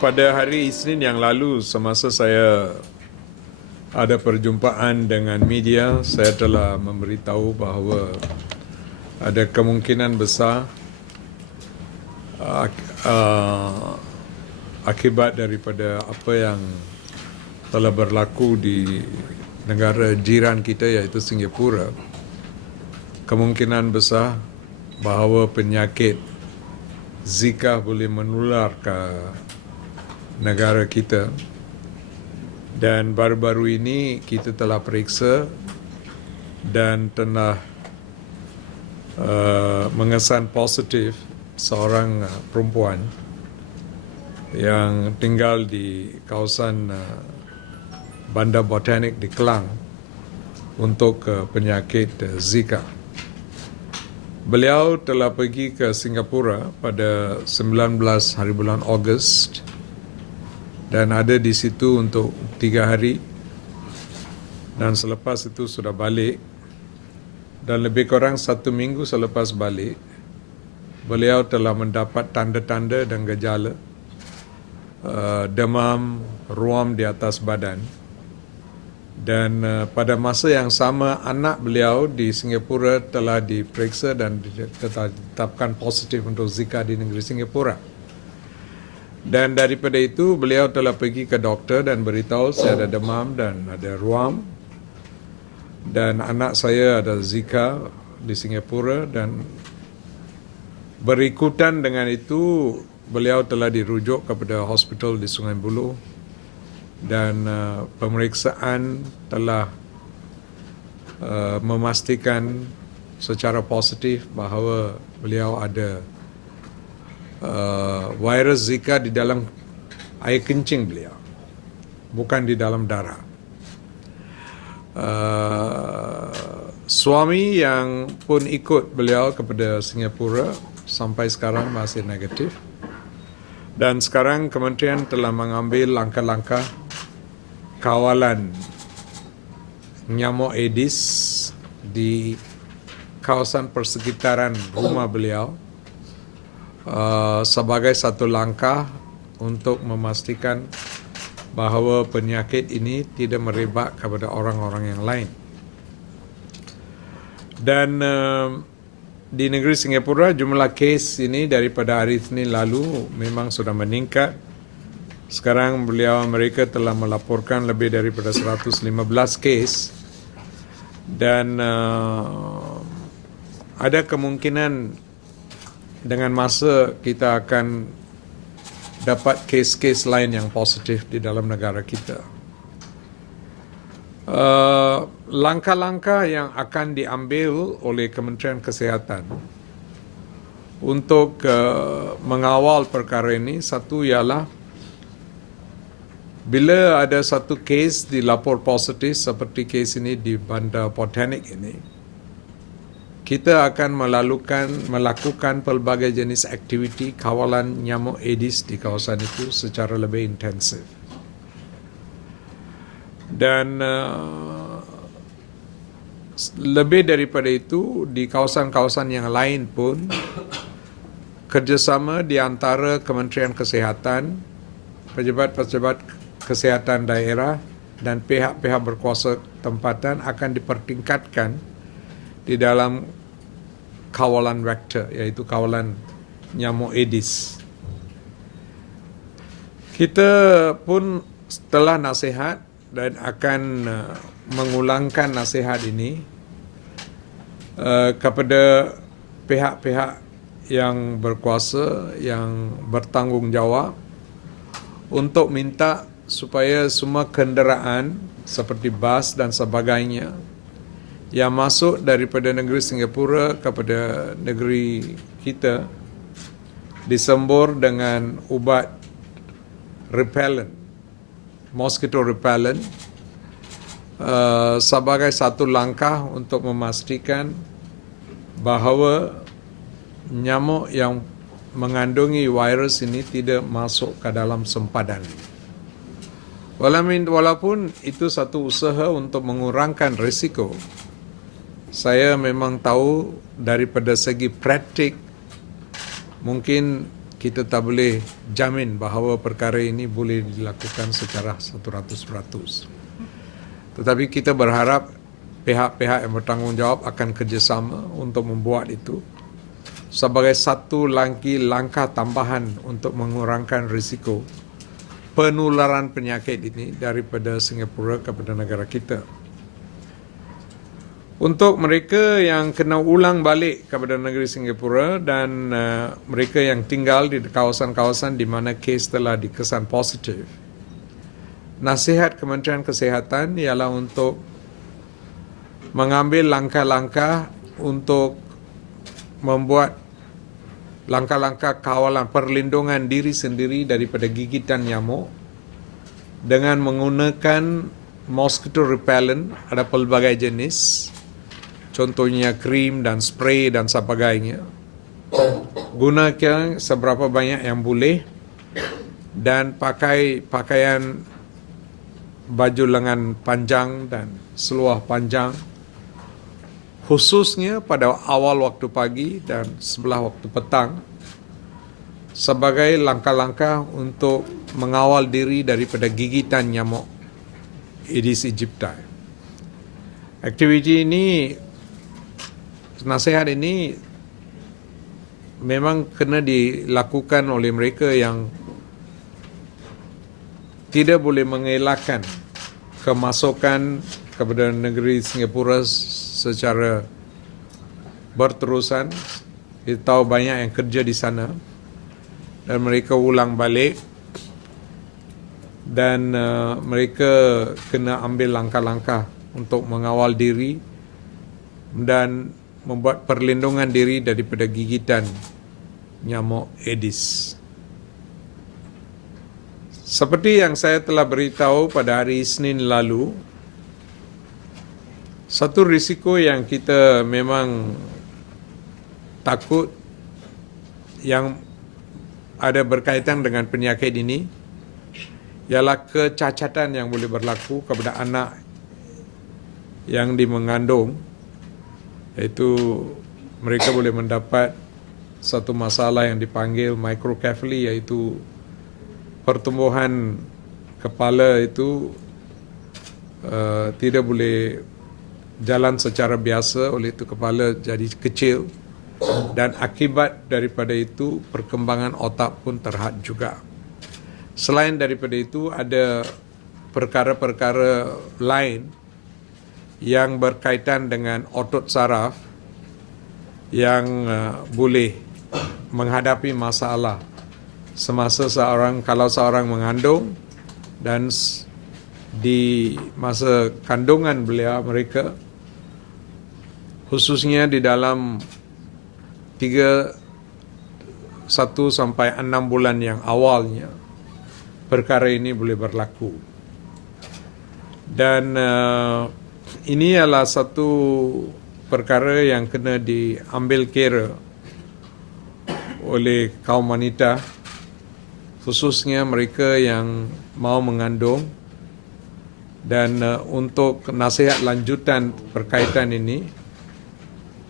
Pada hari Isnin yang lalu, semasa saya ada perjumpaan dengan media, saya telah memberitahu bahawa ada kemungkinan besar akibat daripada apa yang telah berlaku di negara jiran kita iaitu Singapura, kemungkinan besar bahawa penyakit Zika boleh menular ke negara kita. Dan baru-baru ini kita telah periksa dan telah mengesan positif seorang perempuan yang tinggal di kawasan Bandar Botanik di Klang untuk penyakit Zika. Beliau telah pergi ke Singapura pada 19 hari bulan Ogos dan ada di situ untuk 3 hari, dan selepas itu sudah balik, dan lebih kurang 1 minggu selepas balik beliau telah mendapat tanda-tanda dan gejala demam, ruam di atas badan. Dan pada masa yang sama anak beliau di Singapura telah diperiksa dan ditetapkan positif untuk Zika di negeri Singapura. Dan daripada itu beliau telah pergi ke doktor dan beritahu saya ada demam dan ada ruam dan anak saya ada Zika di Singapura. Dan berikutan dengan itu beliau telah dirujuk kepada hospital di Sungai Buloh dan pemeriksaan telah memastikan secara positif bahawa beliau ada virus Zika di dalam air kencing beliau, bukan di dalam darah. Suami yang pun ikut beliau kepada Singapura sampai sekarang masih negatif. Dan sekarang kementerian telah mengambil langkah-langkah kawalan nyamuk Aedes di kawasan persekitaran rumah beliau sebagai satu langkah untuk memastikan bahawa penyakit ini tidak merebak kepada orang-orang yang lain. Dan di negeri Singapura jumlah kes ini daripada hari Isnin lalu memang sudah meningkat. Sekarang mereka telah melaporkan lebih daripada 115 kes dan ada kemungkinan dengan masa kita akan dapat kes-kes lain yang positif di dalam negara kita. Langkah-langkah yang akan diambil oleh Kementerian Kesihatan untuk mengawal perkara ini, satu ialah bila ada satu kes dilapor positif seperti kes ini di Bandar Botanik ini, kita akan melakukan pelbagai jenis aktiviti kawalan nyamuk Aedes di kawasan itu secara lebih intensif. Dan lebih daripada itu, di kawasan-kawasan yang lain pun kerjasama di antara Kementerian Kesihatan, pejabat-pejabat kesihatan daerah dan pihak-pihak berkuasa tempatan akan dipertingkatkan di dalam kawalan vektor, iaitu kawalan nyamuk Aedes. Kita pun setelah nasihat dan akan mengulangkan nasihat ini kepada pihak-pihak yang berkuasa, yang bertanggungjawab, untuk minta supaya semua kenderaan seperti bas dan sebagainya yang masuk daripada negeri Singapura kepada negeri kita disembur dengan ubat repellent, mosquito repellent, sebagai satu langkah untuk memastikan bahawa nyamuk yang mengandungi virus ini tidak masuk ke dalam sempadan. Walaupun itu satu usaha untuk mengurangkan risiko, saya memang tahu daripada segi praktik mungkin kita tak boleh jamin bahawa perkara ini boleh dilakukan secara 100%. Tetapi kita berharap pihak-pihak yang bertanggungjawab akan kerjasama untuk membuat itu sebagai satu langkah tambahan untuk mengurangkan risiko penularan penyakit ini daripada Singapura kepada negara kita. Untuk mereka yang kena ulang balik kepada negeri Singapura dan mereka yang tinggal di kawasan-kawasan di mana kes telah dikesan positif, nasihat Kementerian Kesihatan ialah untuk mengambil langkah-langkah untuk membuat langkah-langkah kawalan perlindungan diri sendiri daripada gigitan nyamuk dengan menggunakan mosquito repellent, ada pelbagai jenis, contohnya krim dan spray dan sebagainya. Gunakan seberapa banyak yang boleh dan pakai pakaian baju lengan panjang dan seluar panjang, khususnya pada awal waktu pagi dan sebelah waktu petang, sebagai langkah-langkah untuk mengawal diri daripada gigitan nyamuk Aedes aegypti. Aktiviti ini, nasihat ini memang kena dilakukan oleh mereka yang tidak boleh mengelakkan kemasukan kepada negeri Singapura secara berterusan. Kita tahu banyak yang kerja di sana dan mereka ulang balik dan mereka kena ambil langkah-langkah untuk mengawal diri dan membuat perlindungan diri daripada gigitan nyamuk Aedes. Seperti yang saya telah beritahu pada hari Isnin lalu, satu risiko yang kita memang takut yang ada berkaitan dengan penyakit ini ialah kecacatan yang boleh berlaku kepada anak yang dimengandung, iaitu mereka boleh mendapat satu masalah yang dipanggil microcephaly, iaitu pertumbuhan kepala itu tidak boleh jalan secara biasa, oleh itu kepala jadi kecil dan akibat daripada itu perkembangan otak pun terhad juga. Selain daripada itu ada perkara-perkara lain yang berkaitan dengan otot saraf yang boleh menghadapi masalah semasa kalau seorang mengandung dan di masa kandungan mereka, khususnya di dalam 1 sampai 6 bulan yang awalnya, perkara ini boleh berlaku. Dan ini adalah satu perkara yang kena diambil kira oleh kaum wanita, khususnya mereka yang mau mengandung. Dan untuk nasihat lanjutan berkaitan ini,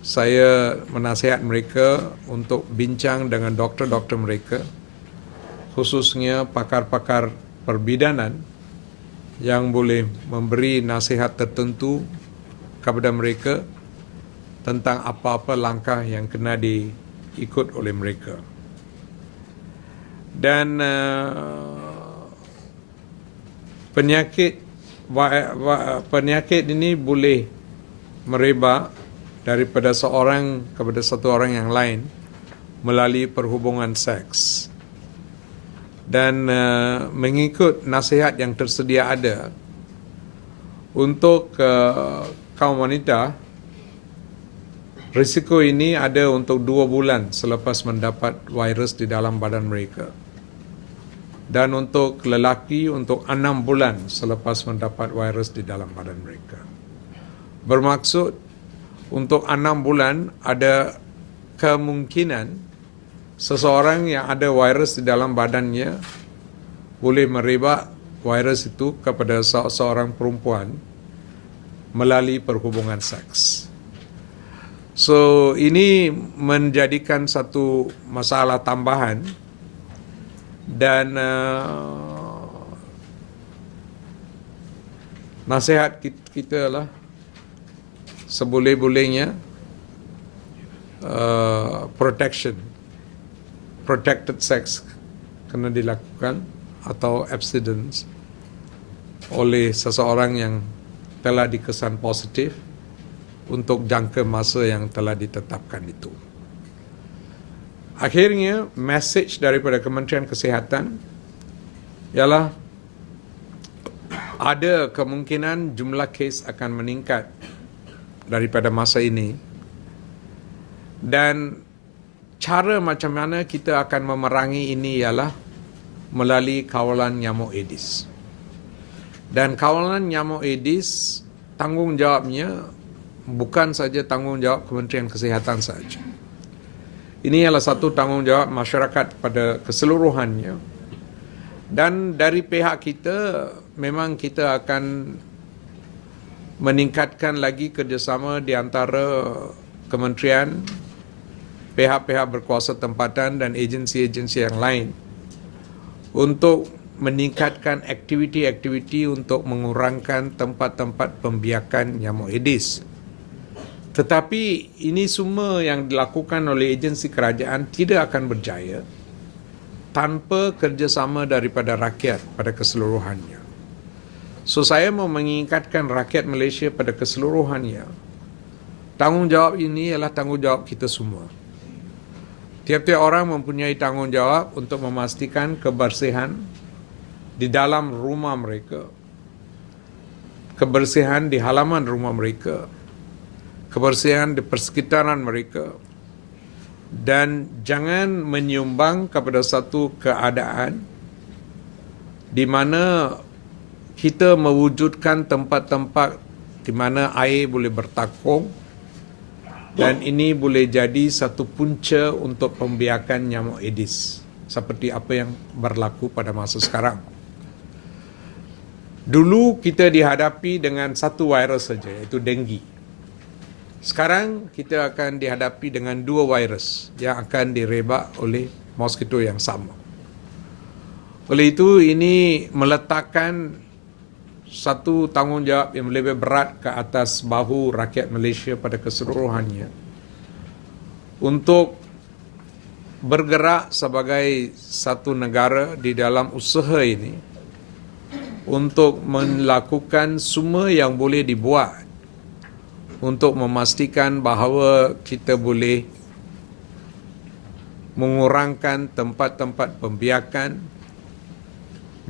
saya menasihat mereka untuk bincang dengan doktor-doktor mereka, khususnya pakar-pakar perbidanan yang boleh memberi nasihat tertentu kepada mereka tentang apa-apa langkah yang kena diikut oleh mereka. Dan penyakit ini boleh merebak daripada seorang kepada satu orang yang lain melalui perhubungan seks. Dan mengikut nasihat yang tersedia ada untuk kaum wanita, risiko ini ada untuk 2 bulan selepas mendapat virus di dalam badan mereka. Dan untuk lelaki untuk 6 bulan selepas mendapat virus di dalam badan mereka. Bermaksud untuk 6 bulan ada kemungkinan seseorang yang ada virus di dalam badannya boleh merebak virus itu kepada seorang perempuan melalui perhubungan seks. So, ini menjadikan satu masalah tambahan Dan nasihat kita lah seboleh-bolehnya protected sex kena dilakukan atau abstinence oleh seseorang yang telah dikesan positif untuk jangka masa yang telah ditetapkan itu. Akhirnya, message daripada Kementerian Kesihatan ialah ada kemungkinan jumlah kes akan meningkat daripada masa ini, dan cara macam mana kita akan memerangi ini ialah melalui kawalan nyamuk Aedes. Dan kawalan nyamuk Aedes, tanggungjawabnya bukan saja tanggungjawab Kementerian Kesihatan saja. Ini adalah satu tanggungjawab masyarakat pada keseluruhannya. Dan dari pihak kita, memang kita akan meningkatkan lagi kerjasama di antara kementerian, pihak-pihak berkuasa tempatan dan agensi-agensi yang lain untuk meningkatkan aktiviti-aktiviti untuk mengurangkan tempat-tempat pembiakan nyamuk Aedes. Tetapi ini semua yang dilakukan oleh agensi kerajaan tidak akan berjaya tanpa kerjasama daripada rakyat pada keseluruhannya. So saya mau mengingatkan rakyat Malaysia pada keseluruhannya, tanggungjawab ini adalah tanggungjawab kita semua. Tiap-tiap orang mempunyai tanggungjawab untuk memastikan kebersihan di dalam rumah mereka, kebersihan di halaman rumah mereka, kebersihan di persekitaran mereka, dan jangan menyumbang kepada satu keadaan di mana kita mewujudkan tempat-tempat di mana air boleh bertakung, dan ini boleh jadi satu punca untuk pembiakan nyamuk Aedes seperti apa yang berlaku pada masa sekarang. Dulu kita dihadapi dengan satu virus saja, iaitu denggi. Sekarang kita akan dihadapi dengan dua virus yang akan direbak oleh moskito yang sama. Oleh itu, ini meletakkan satu tanggungjawab yang lebih berat ke atas bahu rakyat Malaysia pada keseluruhannya untuk bergerak sebagai satu negara di dalam usaha ini untuk melakukan semua yang boleh dibuat untuk memastikan bahawa kita boleh mengurangkan tempat-tempat pembiakan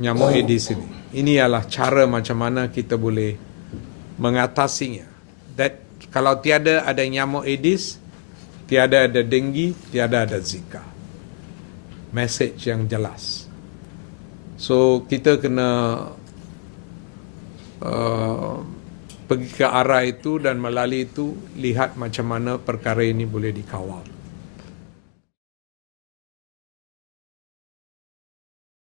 nyamuk Aedes ini. Ini adalah cara macam mana kita boleh mengatasinya. Kalau tiada ada nyamuk Aedes, tiada ada denggi, tiada ada Zika. Message yang jelas. So kita kena pergi ke arah itu, dan melalui itu lihat macam mana perkara ini boleh dikawal.